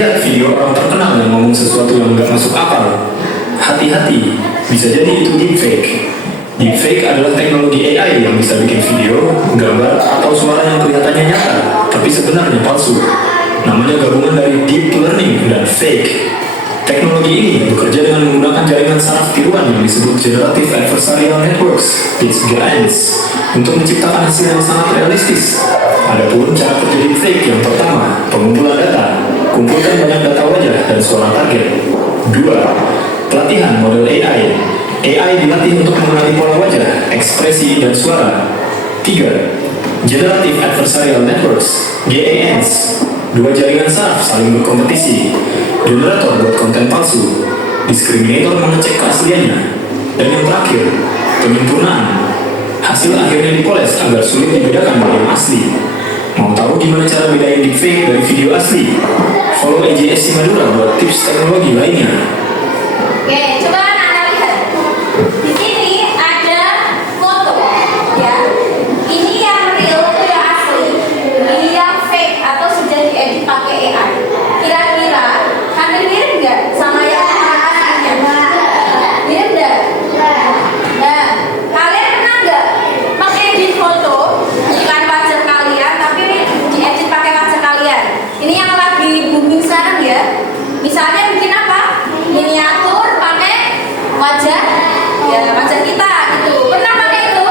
lihat video orang terkenal yang ngomong sesuatu yang nggak masuk akal? Hati-hati, bisa jadi itu deepfake. Deepfake adalah teknologi AI yang bisa bikin video, gambar, atau suara yang kelihatannya nyata, tapi sebenarnya palsu. Namanya gabungan dari deep learning dan fake. Teknologi ini bekerja dengan menggunakan jaringan saraf tiruan yang disebut Generative Adversarial Networks (GANs) untuk menciptakan hasil yang sangat realistis. Adapun cara kerja deepfake yang pertama, pengumpulan data. Kumpulkan banyak data wajah dan suara target. 2. Pelatihan model AI. AI dilatih untuk mengenali pola wajah, ekspresi, dan suara. 3. Generative Adversarial Networks (GANs). 2 jaringan saraf saling berkompetisi. Generator buat konten palsu. Diskriminator mengecek keasliannya. Dan yang terakhir, penyempurnaan. Hasil akhirnya dipoles agar sulit dibedakan dari yang asli. Mau tahu gimana cara bedain deepfake dari video asli? Follow EJSC Madura buat tips teknologi lainnya. Oke, coba Anda lihat. Di sini ada foto, ya. Ini yang real, itu yang asli. Ini yang fake atau sudah diedit pakai AI. Kira-kira hampir mirip nggak sama yang aslinya? Mirip nggak? Nah, kalian pernah nggak pakai edit foto bukan wajah kalian, tapi diedit pakai wajah kalian? Ini yang lagi booming sekarang ya. Misalnya bikin apa? Miniatur pakai wajah, ya wajah kita gitu. Pernah pakai itu?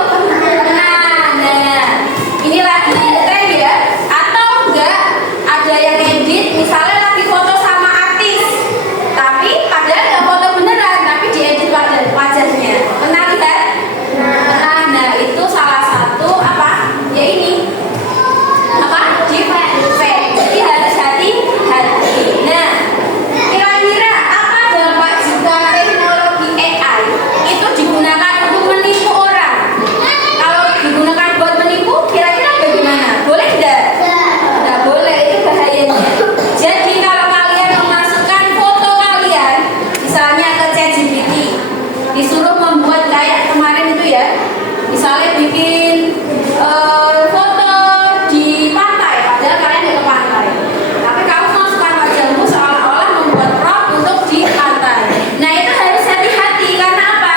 Nah, ini lagi tren ya. Atau enggak ada yang edit, misalnya lagi foto sama artis, tapi padahal nggak foto beneran, tapi diedit wajahnya. Pernah lihat? Nah itu salah satu apa? Ya ini apa? Deepfake. Jadi harus hati-hati. Nah, kira-kira apa dampak jika teknologi AI itu digunakan untuk menipu orang? Kalau digunakan buat menipu, kira-kira bagaimana? Boleh tidak? Tidak boleh, itu bahayanya. Jadi kalau kalian memasukkan foto kalian, misalnya ke ChatGPT, disuruh membuat kayak kemarin itu ya, misalnya bikin foto di pantai, padahal kalian nggak ke pantai, tapi kamu masukkan wajahmu seolah-olah membuat prop untuk di pantai. Nah itu harus hati-hati karena apa?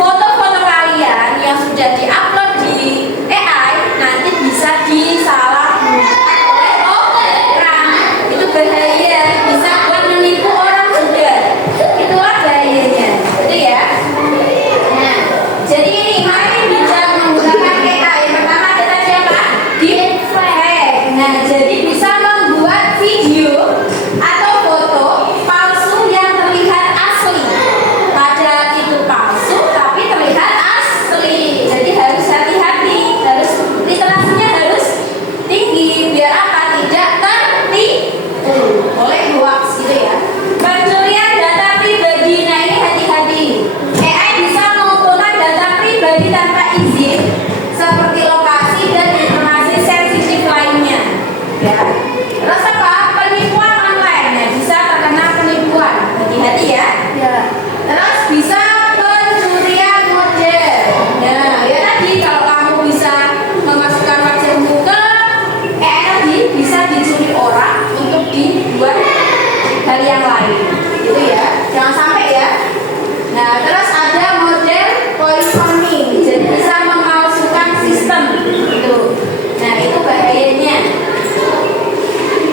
Foto-foto kalian yang sudah diupload di AI nanti bisa disalahgunakan oleh orang. Itu bahaya, bisa buat menipu orang juga. Itulah bahayanya, itu ya. Nah, jadi ini mari bijak menggunakan AI. Pertama ada tadi apa? Deepfake. Nah, jadi bisa membuat video atau foto palsu yang terlihat asli. Padahal itu palsu tapi terlihat asli. Jadi harus hati-hati, harus literasinya harus tinggi biar apa? Tidak tertipu oleh hoax gitu ya. Pencurian data pribadi. Nah ini hati-hati. AI bisa mengumpulkan data pribadi tanpa izin seperti lokasi dan informasi sensitif lainnya. Ya. Terus apa? Penipuan online. Nah, bisa terkena penipuan. Hati-hati ya. Terus bisa pencurian model. Nah, ya tadi kalau kamu bisa memasukkan wajahmu ke AI bisa dicuri orang untuk dibuat hal yang lain. Gitu ya. Jangan sampai ya. Nah, terus ada model poisoning. Jadi bisa memalsukan sistem gitu. Nah, itu bahayanya.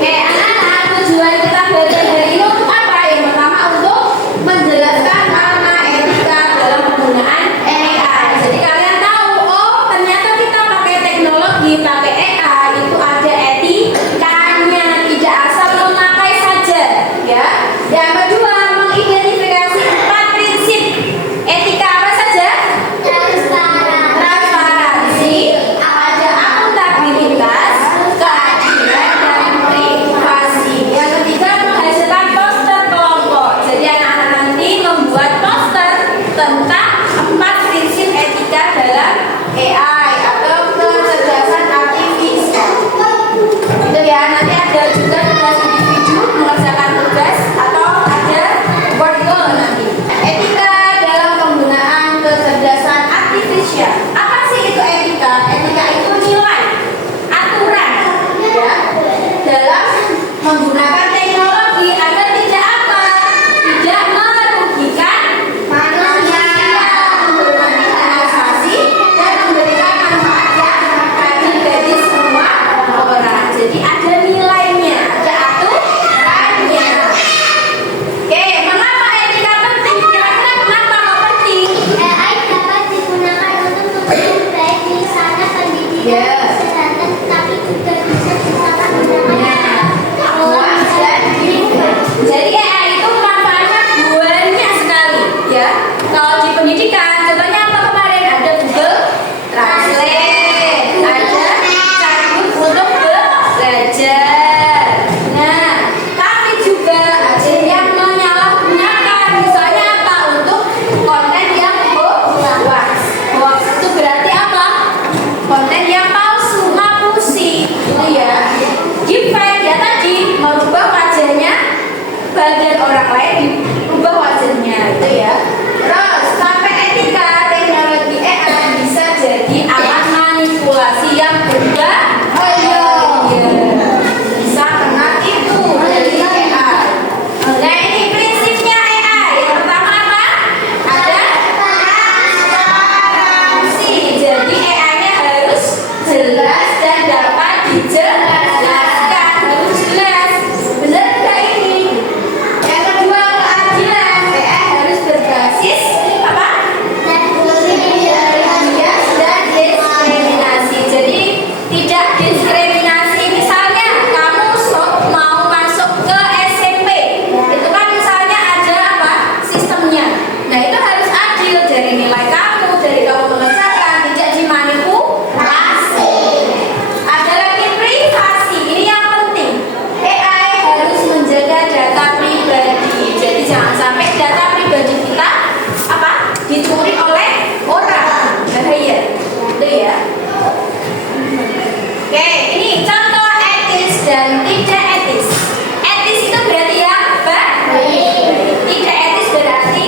Oke, anak-anak, tujuan kita belajar hari ini untuk apa? Yang pertama untuk menjelaskan makna etika dalam penggunaan AI. Jadi kalian tahu, oh ternyata kita pakai teknologi, pakai AI itu ada etikanya, tidak asal memakai saja, ya. Yang jangan sampai data pribadi kita apa dicuri oleh orang, bahaya itu ya. Oke, ini contoh etis dan tidak etis. Etis itu berarti yang baik, tidak etis berarti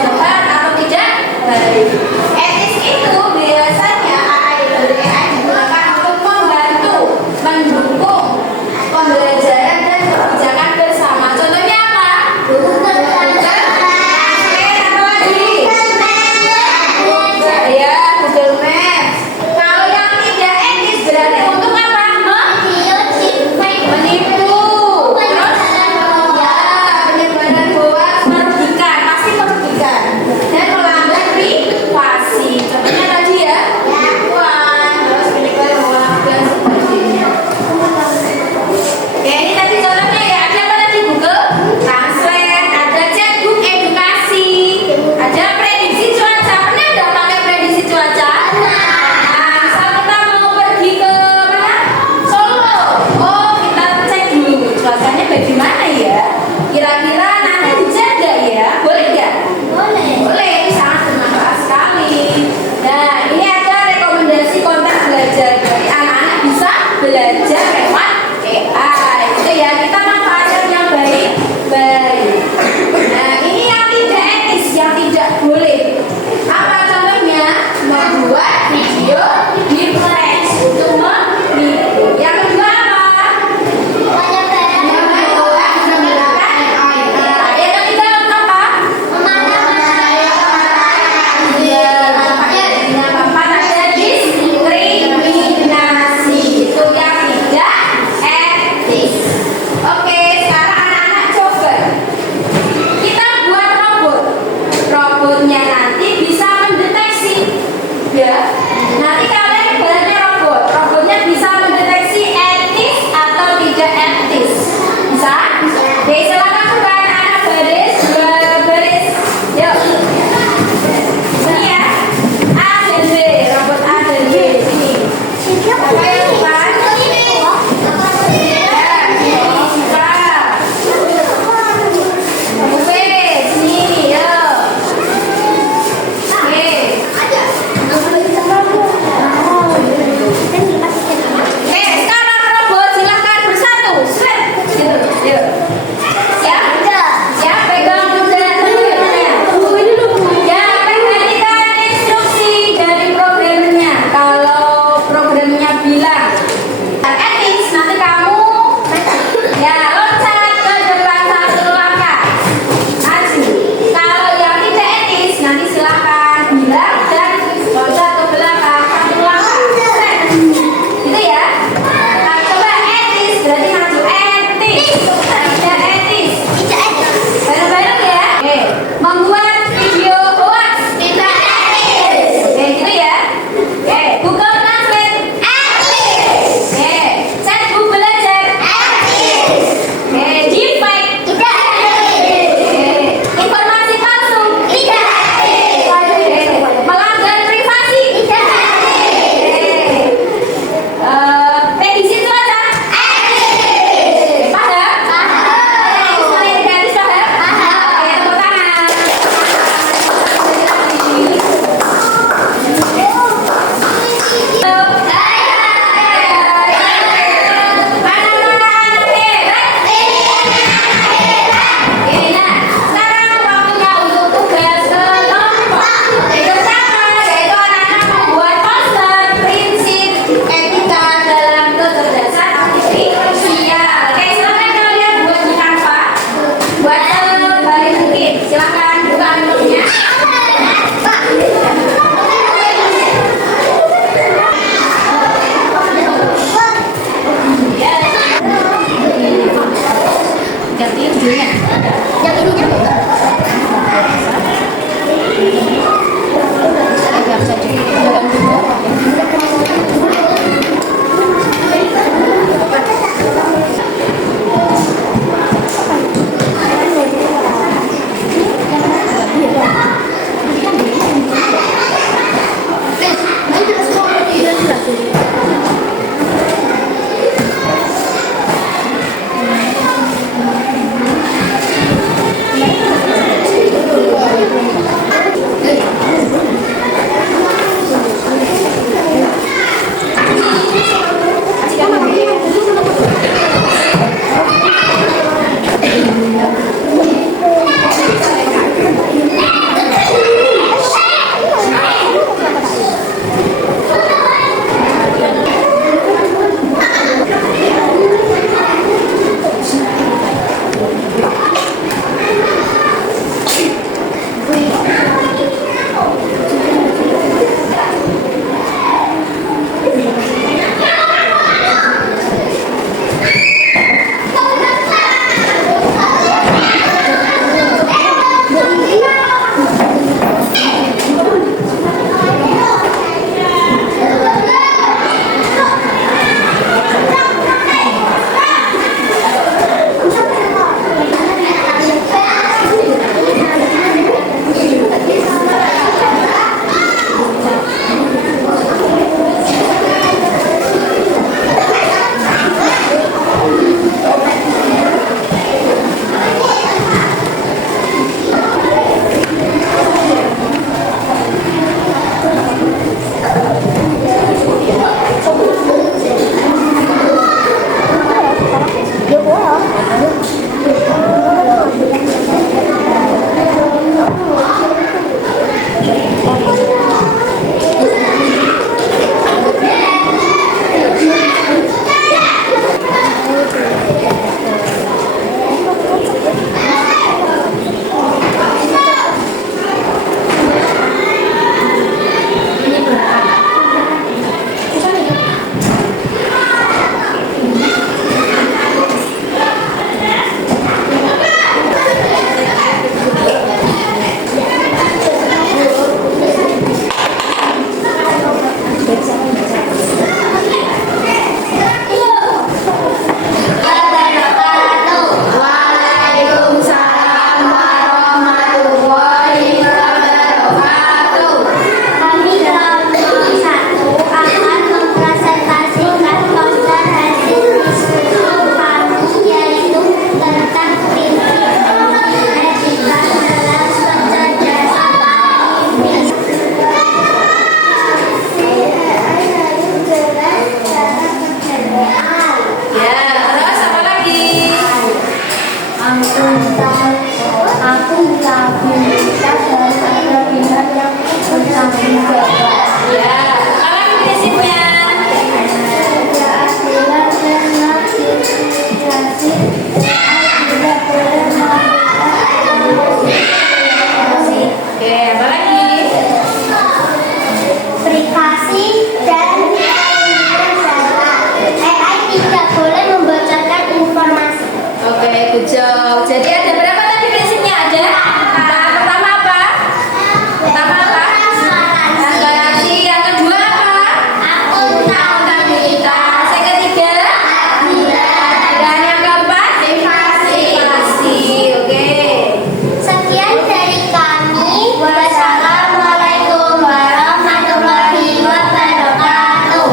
jahat atau tidak baik. Etis itu biasanya AI digunakan untuk membantu, mendukung pembelajaran dan kebijakan bersama. Contohnya apa? Google Translate apa lagi? Ya, Google Maps. Kalau yang tidak etis berarti untuk apa? Menipu. Terus ya, penyebaran hoax, merugikan, pasti merugikan dan melanggar privasi. Contohnya tadi ya, penipuan, terus penyebaran hoax dan sebagainya. Oke, ini tadi contohnya ya, ada apa tadi? Google Translate, ada chatbook edukasi, ada prediksi cuaca. Pernah nggak pakai prediksi cuaca? Nah, misal kita mau pergi ke mana? Solo. Oh, kita cek dulu cuacanya bagaimana ya? Kira-kira nanti hujan nggak ya? Boleh nggak? Boleh, itu sangat bermanfaat sekali. Nah, ini ada rekomendasi konten belajar dari anak-anak bisa belajar lewat AI. Itu ya, kita manfaatkan yang baik-baik. Nah, ini yang tidak etis, yang tidak boleh. Apa contohnya? Membuat video di flash untuk menipu. Yang kedua apa? Yang ketiga apa? Yang keempat ada diskriminasi. Itu yang tidak etis. Oke, sekarang anak-anak coba kita buat robot. Robotnya nanti bisa mendeteksi ya. Nanti kalian ibaratnya robot. Robotnya bisa mendeteksi etis atau tidak etis. Bisa? Oke, silakan coba anak-anak baris, dua baris. Yuk. Ini ya. A dan B, robot A dan B. Sini. Siapa yang depan? Sekarang robot silahkan bersatu. Yuk. Siap, pegang tangannya. Ya, perhatikan instruksi dari programnya. Kalau programnya bilang etis, nanti kamu ya loncat ke depan satu langkah. Maju. Kalau yang tidak etis, nanti silakan bilang dan loncat ke belakang satu langkah. Gitu ya. Nah, coba etis berarti maju etis. Tidak etis. Bareng-bareng ya. Oke. Membuat video hoax. Tidak etis. Oke, gitu ya. Oke. Google Translate. Etis. Oke. Chatbook belajar. Etis. Oke. Deepfake. Tidak etis. Oke. Informasi palsu. Tidak etis. Oke. Melanggar privasi. Tidak etis. Prediksi cuaca. Etis. Paham? Semuanya tidak etis, paham? Oke, tepuk tangan. Sekarang waktunya untuk tugas kelompok. Yang pertama yaitu anak-anak membuat poster prinsip etika dalam kecerdasan artifisial. Oke, silakan kalian buat di Canva. Buat sebaik mungkin. Silakan buka menunya. Ganti ujungnya. Yang ininya buka. Agak saja. tentang prinsip etika dalam kecerdasan artifisial. Ya, terus apa lagi? Aku laku kita dalam pilihan yang bertanggung jawab. Ya, apa lagi prinsipnya? Keadilan dan diskriminasi tidak boleh melakukan. Oke, apa lagi? Privasi dan AI tidak boleh membocorkan informasi. Oke, good job. Jadi ada berapa tadi prinsipnya? Ada? Pertama apa? Pertama apa? Transparansi. Yang kedua apa? Akuntabilitas. Yang ketiga? Dan yang keempat? Privasi. Oke. Sekian dari kami. Wassalamualaikum warahmatullahi wabarakatuh.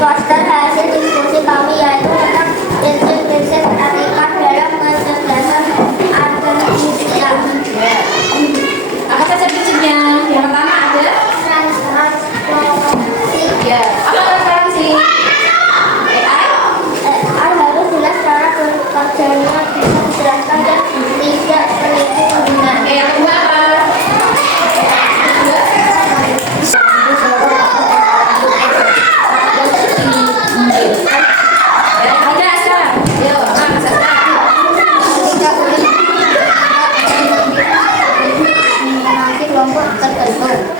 Poster hasil diskusi kami yaitu tentang prinsip-prinsip etika dalam kecerdasan artifisial. Apa saja prinsipnya? Yang pertama ada? Transparansi. Ya. Apa transparansi? AI? AI harus jelas cara bekerjanya, bisa dijelaskan dan tidak menipu pengguna. Yang kedua apa? Ya, ada sekarang. Yuk, sekarang. Tidak boleh diskriminasi kelompok tertentu.